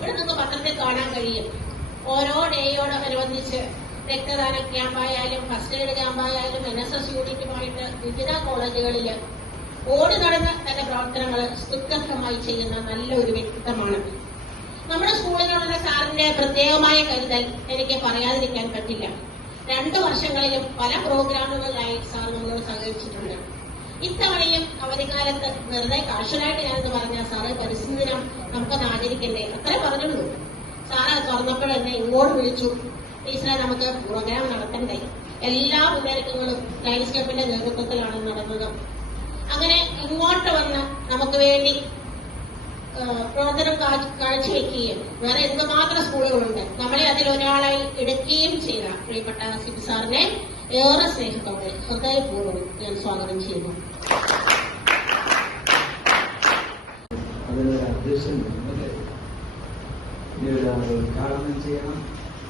ഇവിടെ നിങ്ങൾക്ക് പത്രത്തിൽ കാണാൻ കഴിയും. ഓരോ ഡേയോടനുബന്ധിച്ച് രക്തദാന ക്യാമ്പായാലും ഫസ്റ്റ് എയ്ഡ് ക്യാമ്പായാലും NSS യൂണിറ്റുമായിട്ട് വിവിധ കോളേജുകളിൽ ഓടി നടന്ന് തന്റെ പ്രവർത്തനങ്ങൾ സ്തുത്യർഹമായി ചെയ്യുന്ന നല്ലൊരു വ്യക്തിത്വമാണ്. നമ്മുടെ സ്കൂളിലുള്ള സാറിന്റെ പ്രത്യേകമായ കരുതൽ എനിക്ക് പറയാതിരിക്കാൻ പറ്റില്ല. 2 വർഷങ്ങളിലും പല പ്രോഗ്രാമുകളിലായി സാർ നമ്മളോട് സഹകരിച്ചിട്ടുണ്ട്. ഇത്തവണയും അവധിക്കാലത്ത് വെറുതെ കാഷ്വലായിട്ട് ഞാനെന്ന് പറഞ്ഞ സാറ് പരിസ്ഥിതി ദിനം നമുക്കൊന്ന് ആചരിക്കണ്ടേ, അത്രേ പറഞ്ഞുള്ളൂ. സാറ് തുറന്നപ്പോൾ എന്നെ ഇങ്ങോട്ട് വിളിച്ചു, ടീച്ചറെ നമുക്ക് പ്രോഗ്രാം നടത്തണ്ടേ. എല്ലാ മുന്നൊരുക്കങ്ങളും ലയൺസ് ക്ലബിന്റെ നേതൃത്വത്തിലാണ് നടന്നത്. അങ്ങനെ ഇങ്ങോട്ട് വന്ന് നമുക്ക് വേണ്ടി പ്രവർത്തനം കാഴ്ചവെക്കുകയും വേറെ എന്തുമാത്രം സ്കൂളുകളുണ്ട് നമ്മളെ അതിലൊരാളായി എടുക്കുകയും ചെയ്ത പ്രിയപ്പെട്ട സിബി സാറിനെ ഏറെ സ്നേഹത്തോടെ ഹൃദയപൂർവ്വം ഞാൻ സ്വാഗതം ചെയ്യുന്നു. അതിനൊരു അധ്യക്ഷൻ ഉദ്ഘാടനം ചെയ്യണം,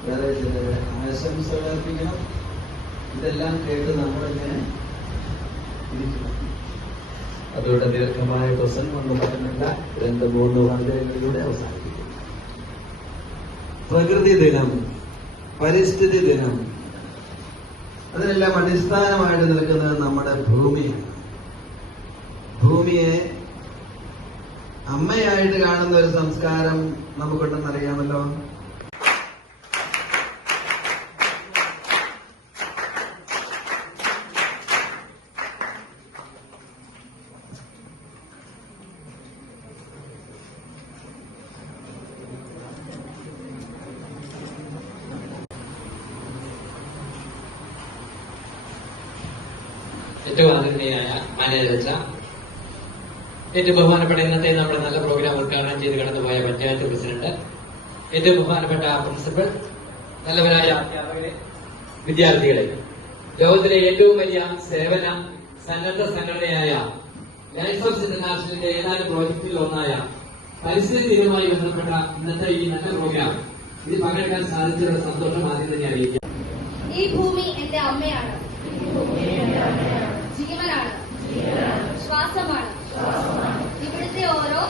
വേറെ ചില ആശംസകൾ അർപ്പിക്കണം. ഇതെല്ലാം കേട്ട് നമ്മളിങ്ങനെ ഇരിക്കണം. അതോടെ ദീർഘമായ പ്രസംഗം ഒന്നും പറയുന്നില്ല, 2-3 വാചകങ്ങളിലൂടെ അവസാനിപ്പിക്കും. പ്രകൃതി ദിനം, പരിസ്ഥിതി ദിനം, അതിനെല്ലാം അടിസ്ഥാനമായിട്ട് നിൽക്കുന്നത് നമ്മുടെ ഭൂമിയാണ്. ഭൂമിയെ അമ്മയായിട്ട് കാണുന്ന ഒരു സംസ്കാരം നമുക്കുണ്ടെന്നറിയാമല്ലോ. ഏറ്റവും ആദരണീയായ മാനേജ, ഏറ്റവും ബഹുമാനപ്പെട്ട ഇന്നത്തെ നമ്മുടെ നല്ല പ്രോഗ്രാം ഉദ്ഘാടനം ചെയ്ത് കടന്നുപോയ പഞ്ചായത്ത് പ്രസിഡന്റ്, ഏറ്റവും ബഹുമാനപ്പെട്ട പ്രിൻസിപ്പൽ, നല്ലവരായ അധ്യാപകരെ, വിദ്യാർത്ഥികളെ, ലോകത്തിലെ ഏറ്റവും വലിയ സേവന സന്നദ്ധ സംഘടനയായ ലയൺസ് ഓഫ് ഇന്റർനാഷണലിന്റെ ഏതാനും പ്രോജക്റ്റുകളിൽ ഒന്നായ പരിസ്ഥിതി ദിനവുമായി ബന്ധപ്പെട്ട ഇന്നത്തെ ഈ നല്ല പ്രോഗ്രാം ഇതിൽ പങ്കെടുക്കാൻ സാധിച്ചതിനുള്ള സന്തോഷം ആദ്യം തന്നെ അറിയിക്കാം. ഈ ഭൂമി എന്റെ അമ്മയാണ്, ജീവനാണ്, ശ്വാസമാണ്. ഇവിടുത്തെ ഓരോ